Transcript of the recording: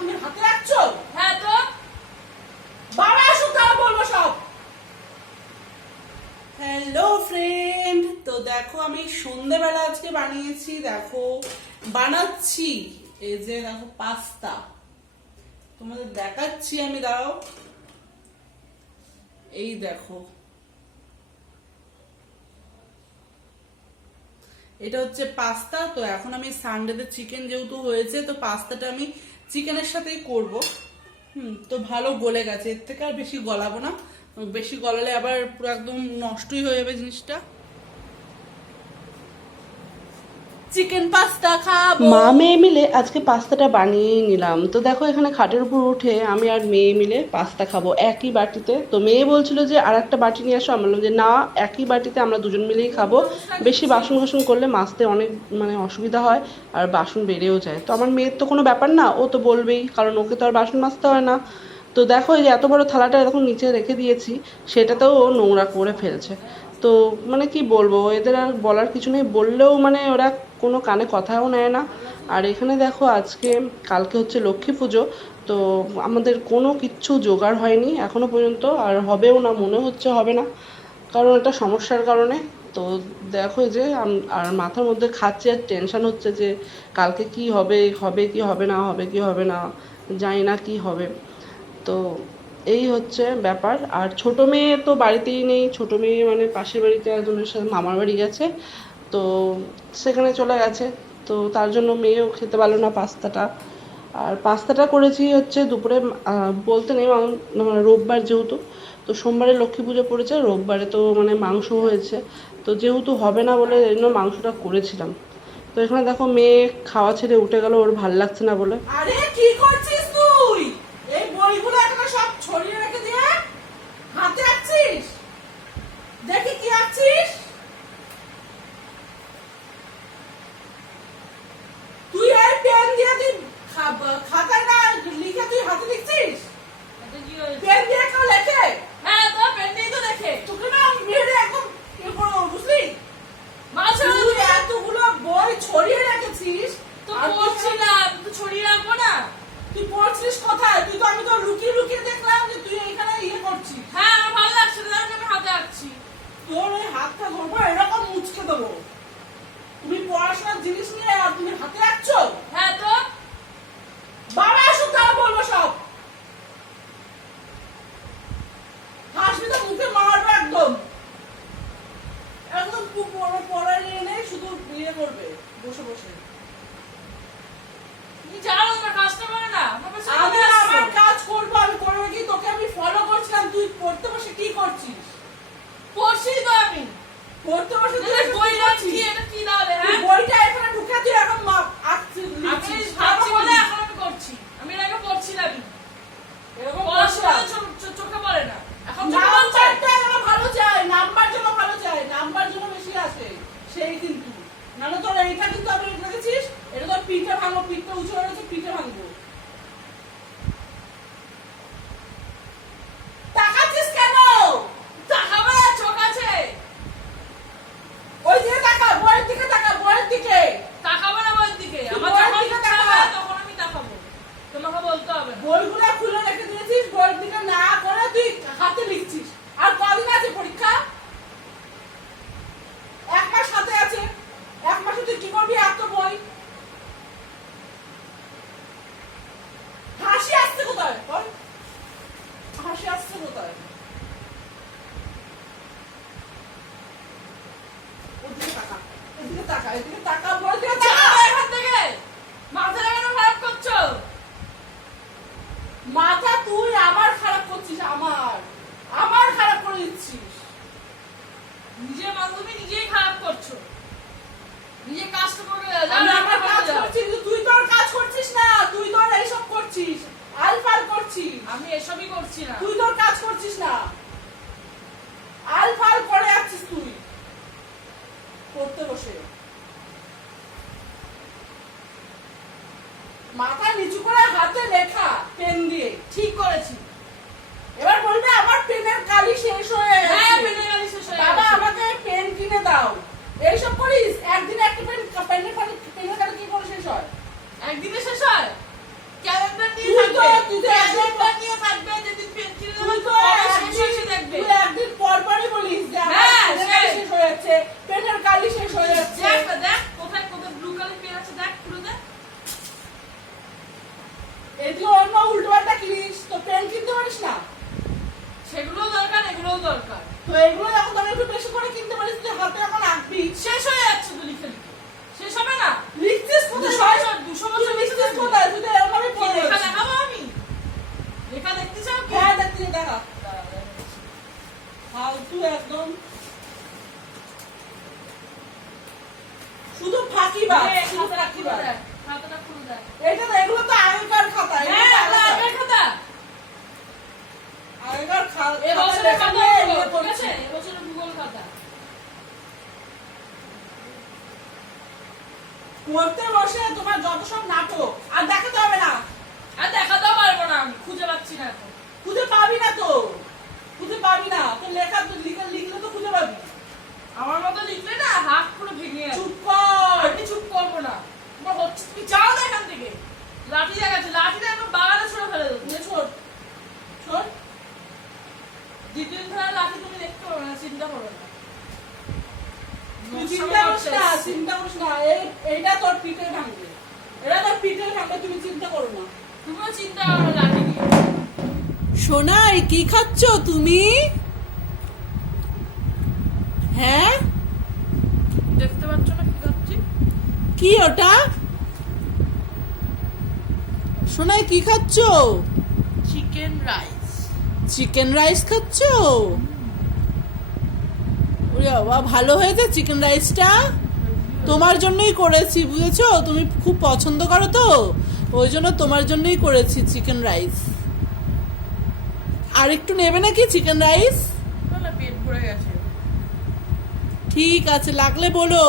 তুমি হাতে রাখছো? হ্যাঁ তো বাবা আসুক তারা বলবো সব। হ্যালো ফ্রেন্ড, তো দেখো আমি সন্ধ্যেবেলা আজকে বানিয়েছি, দেখো বানাচ্ছি এই যে দেখো পাস্তা, তোমাদের দেখাচ্ছি আমি, দাঁড়াও। এই দেখো, এটা হচ্ছে পাস্তা। তো এখন আমি সানডেতে চিকেন যেহেতু হয়েছে, তো পাস্তাটা আমি চিকেনের সাথেই করব। তো ভালো গলে গেছে, এর থেকে আর বেশি গলাবো না, বেশি গলালে আবার পুরো একদম নষ্টই হয়ে যাবে জিনিসটা। চিকেন পাস্তা খাবো। মা মেয়ে মিলে আজকে পাস্তাটা বানিয়েই নিলাম। তো দেখো এখানে খাটের উপর উঠে আমি আর মেয়ে মিলে পাস্তা খাবো একই বাটিতে। তো মেয়ে বলছিল যে আর একটা বাটি নিয়ে আসো, আমি বললাম যে না, একই বাটিতে আমরা দুজন মিলেই খাবো। বেশি বাসন কোসন করলে মাজতে অনেক অসুবিধা হয়, আর বাসন বেড়েও যায়। তো আমার মেয়ের তো কোনো ব্যাপার না, ও তো বলবেই, কারণ ওকে তো আর বাসন মাজতে হয় না। তো দেখো এই যে এত বড় থালাটা এরকম নিচে রেখে দিয়েছি, সেটাতেও ও নোংরা করে ফেলছে। তো কি বলবো, এদের আর বলার কিছু নেই, বললেও ওরা কোনো কানে কথাও নেয় না। আর এখানে দেখো কালকে হচ্ছে লক্ষ্মী পুজো, তো আমাদের কোনো কিচ্ছু জোগাড় হয়নি এখনো পর্যন্ত, আর হবেও না, মনে হচ্ছে হবে না, কারণ এটা সমস্যার কারণে। তো দেখো এই যে আর মাথার মধ্যে খাচ্ছে, আর টেনশন হচ্ছে যে কালকে কি হবে, হবে কি হবে না, হবে কি হবে না, জানি না কি হবে। তো এই হচ্ছে ব্যাপার। আর ছোট মেয়ে তো বাড়িতেই নেই, ছোট মেয়ে পাশের বাড়িতে একজনের সাথে মামার বাড়ি গেছে, তো সেখানে চলে গেছে। তো তার জন্য মেয়েও খেতে পারলো না পাস্তাটা। আর পাস্তাটা করেছি হচ্ছে দুপুরে, বলতে নেই, রোববার যেহেতু, তো সোমবারে লক্ষ্মী পুজো পড়েছে, রোববারে তো মাংস হয়েছে, তো যেহেতু হবে না বলে এই জন্য মাংসটা করেছিলাম। তো এখানে দেখো মেয়ে খাওয়া ছেড়ে উঠে গেল, ওর ভাল লাগছে না বলে। আরে কি করছিস তুই? এই বইগুলো এখন সব ছড়িয়ে রেখে দিয়ে হাতে রাখছিস, দেখি কি রাখছিস তুই। এই পেন দিয়ে তুই খাতায় না লিখে তুই হাতে লিখছিস? এটা কি হয়েছে? পেন দিয়ে কেউ লেখে? হ্যাঁ তো পেন দিয়ে তো দেখে তোকে না মেরে একদম ইয়ে করবো, বুঝলি? মাঝে তুই এতগুলো বই ছড়িয়ে রেখেছিস, তো আর পড়ছি না, তো ছড়িয়ে রাখবো না। তুই পড়ছিস কোথায়? তুই তো, আমি তো লুকিয়ে লুকিয়ে দেখলাম যে তুই এখানে ইয়ে করছিস। হ্যাঁ আমার ভালো লাগছে না, আমি হাতে রাখছি। তোর ওই হাতটা ধরবো, এরকম মুচকে দেবো। তুমি পড়াশোনার জিনিস নিয়ে আর তুমি হাতে রাখছো? হ্যাঁ তো বাবা আসুক তারা বলবো সব। হাসবি তো মুখে মারবো একদম, একদম পড়া নিয়ে নেই, শুধু ইয়ে করবে বসে বসে। তুমি জানো না কাজটা করে না, আমি আমার কাজ করবো, আমি করবো কি? তোকে আমি ফলো করছিলাম, তুই পড়তে বসে কি করছিস? পড়ছি তো আমি পড়তে বসে তুই বই বই রাখছি। রাখছিস? এটা কি দাঁড়াবে? তুই হ্যাঁ বইটা এখানে ঢুকে তুই এখন আমি লিখছিস। ভাবছি বলে এখন আমি করছি, আমি এর আগে পড়ছিলাম। এরকম পড়াশোনা করছিস? চোখে পড়ে না, এখন চোখে পড়ছে। নাম্বারটা যেন ভালো চাই, নাম্বার যেন ভালো চাই, নাম্বার যেন বেশি আসে সেই কিন্তু। নাহলে তোর এইটা কিন্তু আমি রেখেছিস, এটা তোর পিঠে ভাঙবো, পিঠটা উঁচু হয়ে গেছে, পিঠে ভাঙবো। তাকাচ্ছিস কেন? তাকাবে না, চোখ আছে। ওই দিকে তাকা, বইয়ের দিকে তাকা, বইয়ের দিকে। তাকাবে না বইয়ের দিকে, আমার বইয়ের যখন দিকে ইচ্ছা তাকাবে। হবে তখন আমি তাকাবো, তোমাকে বলতে হবে না। বইগুলো খুলে রেখে দিয়েছিস, বইয়ের দিকে না করে তুই হাতে লিখছিস। আর কদিন আছে পরীক্ষা? 1 মাস হাতে আছে, 1 মাসে তুই কি করবি এত বই? হাসি আসছে কোথায়? বল, হাসি আসছে কোথায়? ওদিকে তাকা, এদিকে তাকা, এদিকে তাকা, বল দিকে তাকা। যাও এখান থেকে, মাথা লাগানো খারাপ করছো। মাথা তুই আমার খারাপ করছিস, আমার খারাপ করে দিচ্ছিস। নিজের বান্ধবী নিজেই খারাপ করছো, নিজে কাজটা করবে। আমি আমার কাজ করছি, কিন্তু তুই তোর কাজ করছিস না, তুই তোর এইসব করছিস, আলফাল করছিস। আমি এসবই করছি না। তুই তোর কাজ করছিস না, আলফাল করে যাচ্ছিস তুই পড়তে বসে। মাথা নিচু করে হাতে লেখা পেন দিয়ে। ঠিক করেছি। এবার বলবে আমার পেনের কালি শেষ হয়ে গেছে। হ্যাঁ পেনের কালি শেষ হয়ে বাবা গেছে। আমাকে পেন কিনে দাও। এইসব করিস? একদিনে একটা পেনের কালি কি করে শেষ হয়? একদিনে শেষ হয়? ক্যালেন্ডার নিয়ে এগুলো অন্য উল্টোপাল্টা কিনিস, তো পেন কিনতে পারিস না? সেগুলোও দরকার, এগুলোও দরকার। তো এগুলো এখন তোর একটু বেশি করে কিনতে পারিস, তুই হাতে এখন আঁকবি। শেষ হয়ে যাচ্ছে তো লিখে লিখে। শেষ হবে না? লিখছিস কোথায়? 200 বছর লিখছিস কোথায়? তুই তো এরকম ভাবে কি পড়ে লেখা যাচ্ছিস। দেখাবো আমি? লেখা দেখতে চাও কি? হ্যাঁ, দেখতে দেখা। ফালতু একদম। শুধু ফাঁকিবাজ, দে, শুধু খাতাটা খুলে ফাঁকিবাজ। দেখ, খাতাটা খুলে দেখ। এটা তো, এগুলো তো আগেকার খাতা। এগুলো হ্যাঁ, তো এগুলো আগের খাতা। আগেকার খাতা। এবছরের খাতা নিয়ে ওগুলো, নিয়ে ঠিক পড়ছি। আছে? এবছরের ভূগোল খাতা। পড়তে বসে তোমার যত সব নাটক আর দেখাতে হবে না। আর দেখাতেও পারবো না আমি, খুঁজে পাচ্ছি না এখন। খুঁজে পাবি না তো, খুঁজে পাবি না তো। লেখা তো লিখলে তো খুঁজে পাবি। আমার মতো লিখলে না হাত পুরো ভেঙে যাবে। চুপ কর। আমি চুপ করবো না। তোমার হচ্ছে, তুমি যাও না এখান থেকে। লাঠি দেখাচ্ছে, লাঠিটা একদম বাগানে ছুঁড়ে ফেলে দেবো। নিয়ে ছোট ছোট। দ্বিতীয় ধরে লাঠি তুমি দেখতে পারবে না, চিন্তা করবে না। তুই চিন্তা করিস না, চিন্তা করিস না। এইটা তোর পিঠে ভাঙবে, এটা তোর পিঠে ভাঙবে, তুমি চিন্তা করো না। তুমিও চিন্তা করো না লাঠি নিয়ে। সোনাই, কি খাচ্ছ তুমি? হ্যাঁ, দেখতে পাচ্ছ না কি খাচ্ছি? কি ওটা? সোনাই, কি খাচ্ছ? Chicken rice. চিকেন রাইস খাচ্ছ? ওরে বাবা, ভালো হয়েছে চিকেন রাইসটা। তোমার জন্যই করেছি, বুঝেছো? তুমি খুব পছন্দ করো তো, ওই জন্য তোমার জন্যই করেছি চিকেন রাইস। আর একটু নেবে নাকি চিকেন রাইস? না পেট ভরে গেছে। ঠিক আছে, লাগলে বলো।